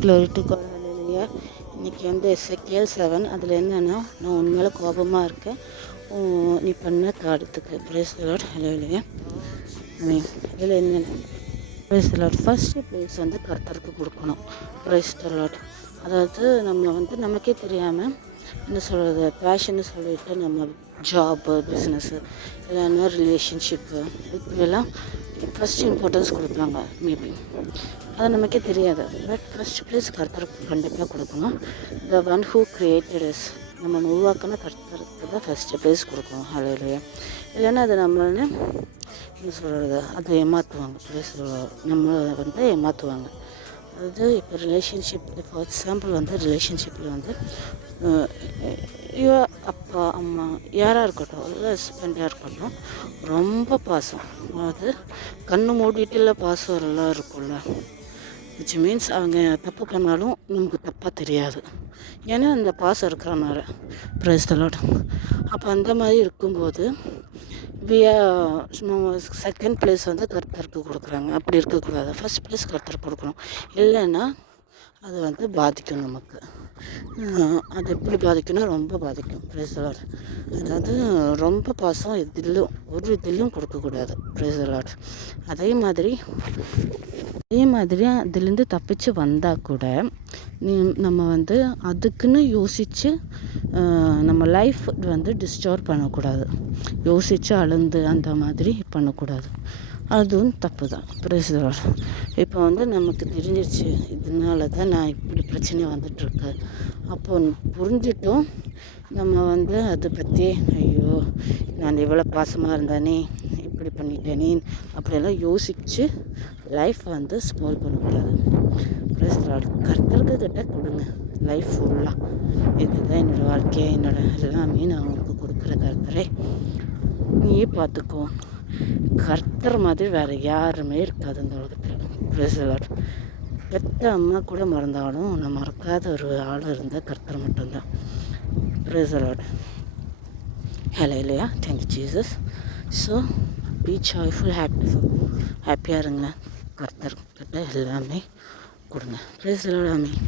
Glory to God. ஹல்லேலூயா. இன்றைக்கி வந்து எசேக்கியேல் 7 அதில் என்னென்னா, நான் உன் மேலே கோபமாக இருக்கேன் நீ பண்ண தாடத்துக்கு. Praise the Lord. ஹல்லேலூயா. இதில் என்னென்ன praise the Lord. First place வந்து கர்த்தருக்கு கொடுக்கணும். Praise the Lord. அதாவது நம்ம வந்து நமக்கே தெரியாமல் என்ன சொல்கிறது, பேஷன்னு சொல்லிட்டு நம்ம ஜாப்பு, பிஸ்னஸ்ஸு இல்லைன்னா ரிலேஷன்ஷிப்பு இப்படியெல்லாம் ஃபஸ்ட்டு இம்பார்ட்டன்ஸ் கொடுப்பாங்க. மேபி அது நமக்கே தெரியாது. பட் ஃபஸ்ட் ப்ளேஸ் கர்த்தருக்கு கண்டிப்பாக கொடுக்கணும். The one who created is, நம்ம உருவாக்கின கர்த்தருக்கு தான் ஃபஸ்ட்டு ப்ளேஸ் கொடுக்கணும். ஹல்லேலூயா. இல்லைன்னா அது நம்மளே என்ன சொல்கிறது, அதை ஏமாற்றுவாங்க. ப்ளேஸ் நம்மளை வந்து ஏமாற்றுவாங்க. அதாவது இப்போ ரிலேஷன்ஷிப், ஃபார் எக்ஸாம்பிள் வந்து ரிலேஷன்ஷிப்பில் வந்து அப்பா அம்மா யாராக இருக்கட்டும், இல்லை ஹஸ்பண்டாக இருக்கட்டும், ரொம்ப பாசம், அதாவது கண்ணு மூடிட்டுல பாசம் எல்லாம் இருக்கும்ல, விச் மீன்ஸ் அவங்க தப்பு பண்ணாலும் நமக்கு தப்பாக தெரியாது, ஏன்னா அந்த பாசம் இருக்கிறனால. Praise the Lord. அப்போ அந்த மாதிரி இருக்கும்போது செகண்ட் ப்ளேஸ் வந்து கர்த்தருக்கு கொடுக்குறாங்க. அப்படி இருக்கக்கூடாது. ஃபஸ்ட் ப்ளேஸ் கர்த்தருக்கு கொடுக்கணும். இல்லைன்னா அது வந்து பாதிக்கும் நமக்கு. அது எப்படி பாதிக்கும்னா ரொம்ப பாதிக்கும். Praise the Lord. அதாவது ரொம்ப பாசம் ஒரு இதிலும் கொடுக்கக்கூடாது. Praise the Lord. அதே மாதிரி அதுலேருந்து தப்பிச்சு வந்தால் கூட நம்ம வந்து அதுக்குன்னு யோசித்து நம்ம லைஃப் வந்து டிஸ்டர்ப் பண்ணக்கூடாது. யோசித்து அழுந்து அந்த மாதிரி பண்ணக்கூடாது. அதுவும் தப்பு தான். Praise the Lord. இப்போ வந்து நமக்கு தெரிஞ்சிருச்சு, இதனால தான் நான் இப்படி பிரச்சனை வந்துட்டுருக்கு. அப்போ புரிஞ்சிட்டோம். நம்ம வந்து அதை பற்றி ஐயோ நான் எவ்வளோ பாசமாக இருந்தானே, இப்படி பண்ணிட்டேனே அப்படியெல்லாம் யோசித்து லைஃப் வந்து ஸ்பாயில் பண்ணக்கூடாது. Praise the Lord. கர்த்தருக்கு கிட்ட கொடுங்க லைஃப் ஃபுல்லாக. இதுதான் என்னோடய வாழ்க்கையை, எல்லாமே நான் உனக்கு கொடுக்குற கர்த்தரே, நீயே பார்த்துக்கோ. கர்த்தர் மாதிரி வேறு யாருமே இருக்காது இந்த உலகத்தில். Praise the Lord. பெத்த அம்மா கூட மறந்தாலும் நான் மறக்காத ஒரு ஆள் இருந்தால் கர்த்தர் மட்டும்தான். Praise the Lord. Hallelujah. Thank you Jesus. So B joyful, ஹாப்பியாக இருங்க. கர்த்தர்கிட்ட எல்லாமே கொடுங்க. Praise the Lord. ஆமென்.